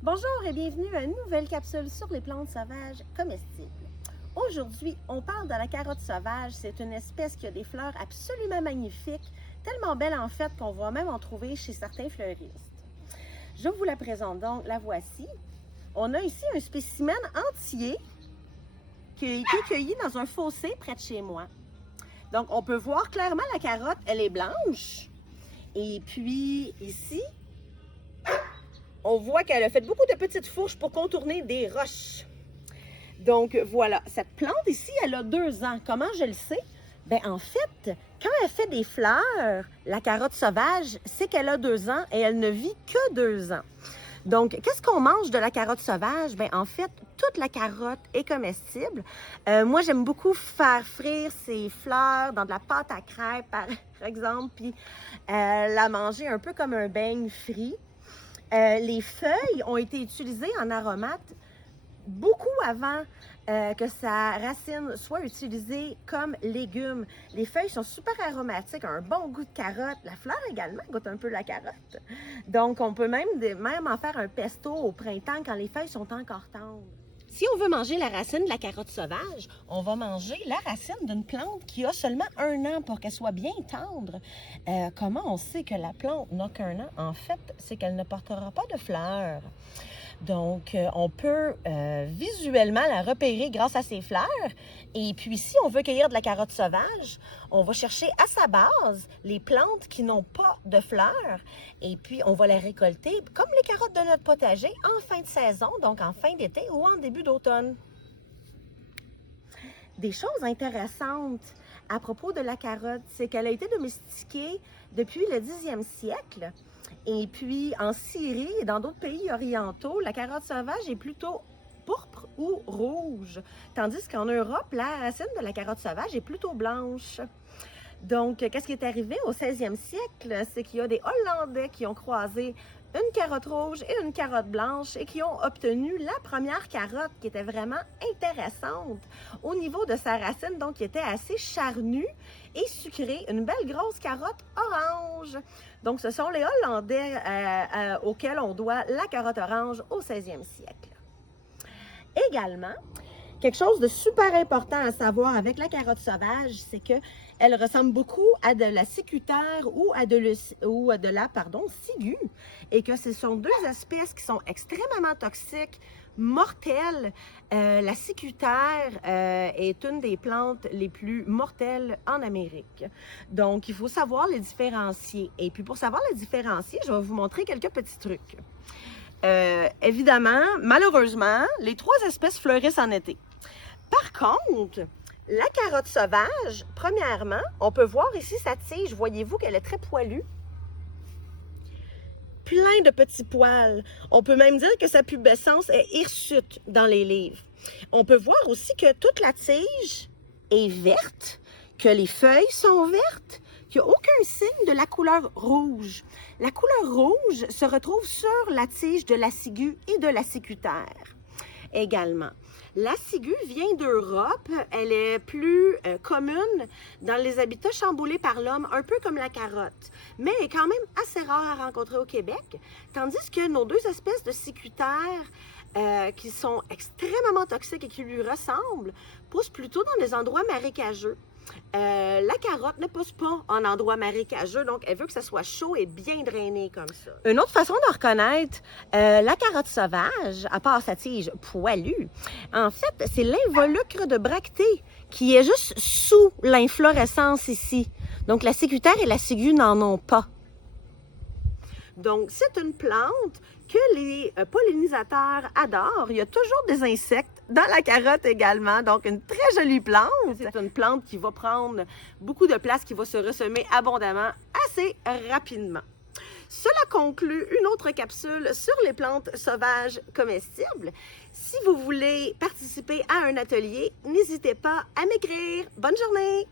Bonjour et bienvenue à une nouvelle capsule sur les plantes sauvages comestibles. Aujourd'hui, on parle de la carotte sauvage. C'est une espèce qui a des fleurs absolument magnifiques, tellement belles en fait qu'on va même en trouver chez certains fleuristes. Je vous la présente donc, la voici. On a ici un spécimen entier qui a été cueilli dans un fossé près de chez moi. Donc on peut voir clairement la carotte, elle est blanche. Et puis ici, on voit qu'elle a fait beaucoup de petites fourches pour contourner des roches. Donc voilà, cette plante ici, elle a 2 ans. Comment je le sais? Bien en fait, quand elle fait des fleurs, la carotte sauvage, c'est qu'elle a 2 ans et elle ne vit que 2 ans. Donc, qu'est-ce qu'on mange de la carotte sauvage? Bien en fait, toute la carotte est comestible. Moi, j'aime beaucoup faire frire ces fleurs dans de la pâte à crêpes, par exemple, puis la manger un peu comme un beigne frit. Les feuilles ont été utilisées en aromate beaucoup avant que sa racine soit utilisée comme légume. Les feuilles sont super aromatiques, un bon goût de carotte. La fleur également goûte un peu la carotte. Donc, on peut même en faire un pesto au printemps quand les feuilles sont encore tendres. Si on veut manger la racine de la carotte sauvage, on va manger la racine d'une plante qui a seulement 1 an pour qu'elle soit bien tendre. Comment on sait que la plante n'a qu'1 an? En fait, c'est qu'elle ne portera pas de fleurs. Donc, on peut visuellement la repérer grâce à ses fleurs. Et puis, si on veut cueillir de la carotte sauvage, on va chercher à sa base les plantes qui n'ont pas de fleurs. Et puis, on va les récolter comme les carottes de notre potager en fin de saison, donc en fin d'été ou en début d'automne. Des choses intéressantes à propos de la carotte, c'est qu'elle a été domestiquée depuis le 10e siècle. Et puis, en Syrie et dans d'autres pays orientaux, la carotte sauvage est plutôt pourpre ou rouge. Tandis qu'en Europe, la racine de la carotte sauvage est plutôt blanche. Donc, qu'est-ce qui est arrivé au 16e siècle? C'est qu'il y a des Hollandais qui ont croisé une carotte rouge et une carotte blanche et qui ont obtenu la première carotte qui était vraiment intéressante au niveau de sa racine, donc qui était assez charnue et sucrée, une belle grosse carotte orange. Donc, ce sont les Hollandais auxquels on doit la carotte orange au 16e siècle. Également, quelque chose de super important à savoir avec la carotte sauvage, c'est qu'elle ressemble beaucoup à de la sécutaire ou à de la ciguë, et que ce sont 2 espèces qui sont extrêmement toxiques, mortelles. La sécutaire est une des plantes les plus mortelles en Amérique. Donc, il faut savoir les différencier. Et puis, pour savoir les différencier, je vais vous montrer quelques petits trucs. Évidemment, malheureusement, les 3 espèces fleurissent en été. Par contre, la carotte sauvage, premièrement, on peut voir ici sa tige. Voyez-vous qu'elle est très poilue? Plein de petits poils. On peut même dire que sa pubescence est hirsute dans les livres. On peut voir aussi que toute la tige est verte, que les feuilles sont vertes, qu'il n'y a aucun signe de la couleur rouge. La couleur rouge se retrouve sur la tige de la ciguë et de la sécutaire également. La ciguë vient d'Europe, elle est plus commune dans les habitats chamboulés par l'homme, un peu comme la carotte, mais elle est quand même assez rare à rencontrer au Québec, tandis que nos 2 espèces de sécutaires qui sont extrêmement toxiques et qui lui ressemblent, poussent plutôt dans des endroits marécageux. La carotte ne pousse pas en endroit marécageux, donc elle veut que ça soit chaud et bien drainé comme ça. Une autre façon de reconnaître la carotte sauvage, à part sa tige poilue, en fait, c'est l'involucre de bractée qui est juste sous l'inflorescence ici. Donc la sécutaire et la ciguë n'en ont pas. Donc, c'est une plante que les pollinisateurs adorent. Il y a toujours des insectes dans la carotte également. Donc, une très jolie plante. C'est une plante qui va prendre beaucoup de place, qui va se ressemer abondamment assez rapidement. Cela conclut une autre capsule sur les plantes sauvages comestibles. Si vous voulez participer à un atelier, n'hésitez pas à m'écrire. Bonne journée!